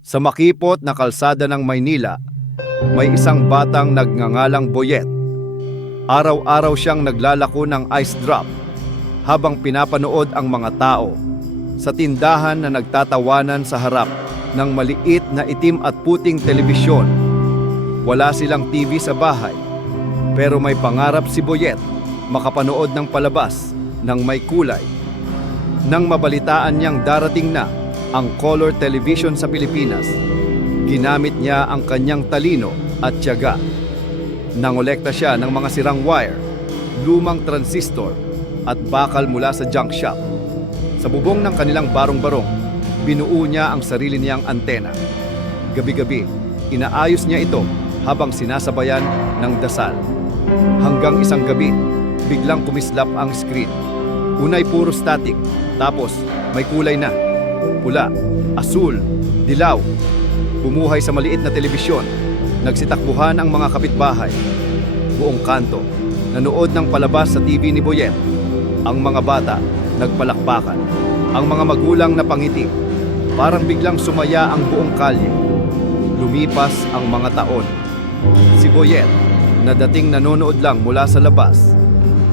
Sa makipot na kalsada ng Maynila, may isang batang nagngangalang Boyet. Araw-araw siyang naglalako ng ice drop habang pinapanood ang mga tao sa tindahan na nagtatawanan sa harap ng maliit na itim at puting telebisyon. Wala silang TV sa bahay, pero may pangarap si Boyet makapanood ng palabas ng may kulay. Nang mabalitaan niyang darating na ang color television sa Pilipinas, ginamit niya ang kanyang talino at tiyaga. Nangolekta siya ng mga sirang wire, lumang transistor at bakal mula sa junk shop. Sa bubong ng kanilang barong-barong, binuo niya ang sarili niyang antena. Gabi-gabi, inaayos niya ito habang sinasabayan ng dasal. Hanggang isang gabi, biglang kumislap ang screen. Unay puro static, tapos may kulay na. Pula, asul, dilaw. Bumuhay sa maliit na telebisyon. Nagsitakbuhan ang mga kapitbahay. Buong kanto, nanood ng palabas sa TV ni Boyet. Ang mga bata, nagpalakpakan. Ang mga magulang na pangiti. Parang biglang sumaya ang buong kalye. Lumipas ang mga taon. Si Boyet, na dating nanonood lang mula sa labas,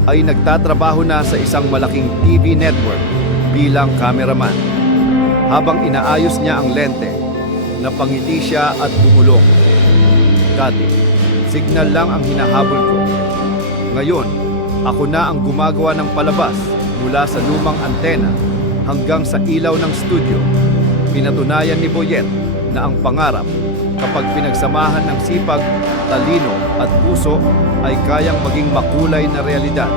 ay nagtatrabaho na sa isang malaking TV network bilang cameraman. Habang inaayos niya ang lente, napangiti siya at bumulong. Dati, signal lang ang hinahabol ko. Ngayon, ako na ang gumagawa ng palabas mula sa lumang antena hanggang sa ilaw ng studio. Pinatunayan ni Boyet na ang pangarap, kapag pinagsamahan ng sipag, talino at puso, ay kayang maging makulay na realidad.